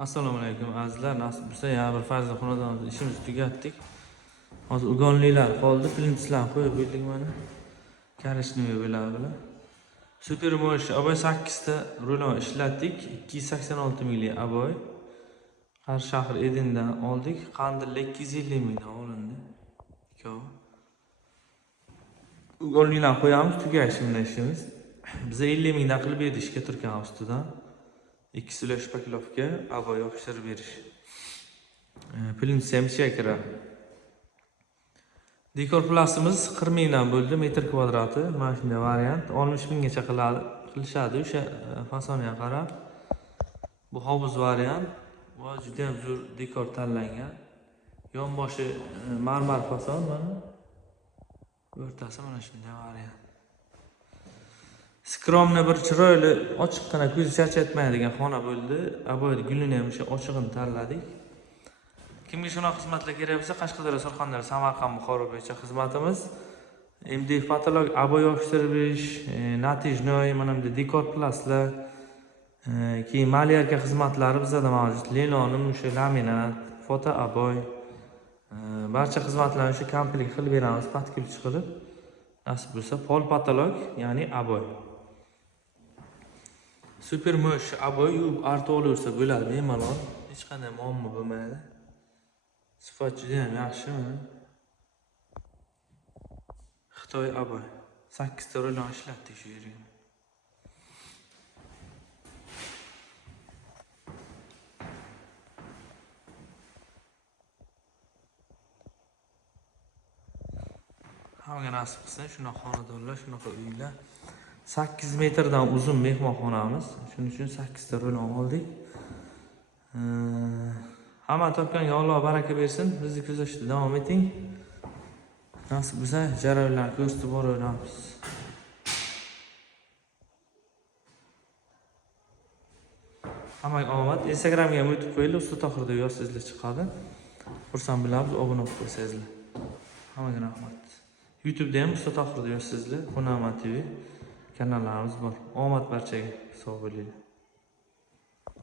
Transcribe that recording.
Assalomu alaykum azizlar. Nasib bo'lsa yana bir farzand xonadonimizda ishimizni tugatdik. Hozir ugonlilar qoldi, plintislarni qo'yib qo'ydik mana. Korishniy bilan. Super Mosh aboy 8 ta rulon ishlatdik. 286 minglik aboy. Qarshi shahar Edindan oldik. Qandilda 250 mingdan olindi. Ikkovi. Ugonlilarni qo'yamiz, tugashi bilan ishimiz. Biza 50 mingdan qilib berishga turgan ustidan. 2 kilo shpaklovka aboy yopishtirib berish. Plintis ham ichiga kiradi. Dekor plasimiz 40 mingdan bo'ldi metr kvadrati. Mana shunday variant 60 minggacha qilishadi o'sha fasoniga qarab. Bu hovuz variant va juda ham zo'r dekor tanlangan. Yonboshi marmar fason mana. O'rtasi mana shunday variant. Skromni bir chiroyli ochiqqina ko'z charchatmaydigan xona bo'ldi. Aboyda gulini ham o'sha ochiqini tanladik. Kimga shunaqa xizmatlar kerak bo'lsa, Qashqadaryo, Surxondaryo, Samarqand, Buxoro bo'yicha xizmatimiz. MDF patolog, aboy yopishtirib berish, natijnoy, mana bunday dekor plaslar, keyin malyarka xizmatlari bizda mavjud. Linonim, o'sha laminat, foto aboy, barcha xizmatlarni o'sha komplekt qilib beramiz, patkilch qilib. Nasib bo'lsa, pol patolog, ya'ni aboy. Super Mosh aboy yuvib artib olaversa bo'ladi bemalol. Hech qanday muammo bo'lmaydi. Sifat juda ham yaxshi. Xitoy aboy. 8 ta rulon ishlatdik shu yerga. Hammaga nasib qilsin shunaqa xonadonlar, shunaqa uylar. 8 metrdan uzun mehmonxonamiz. Shuning uchun 8 ta rulon oldik. Hamma topganga Alloh baraka bersin. Bizni kuzatishda davom eting. Nasib bo'lsa, jarayonlarni ko'rsatib boraveramiz. Hammaga omad. Instagramga ham o'tib qo'yinglar, Usta Tohir deb yozsangizlar chiqadi. Xursand bo'lamiz, obuna bo'lib qo'ysangizlar. Hammaga rahmat. YouTube'da ham Usta Tohir deb yozsangizlar, Hunarmand TV kanallarimiz bor. Omad barchaga, sog' bo'linglar.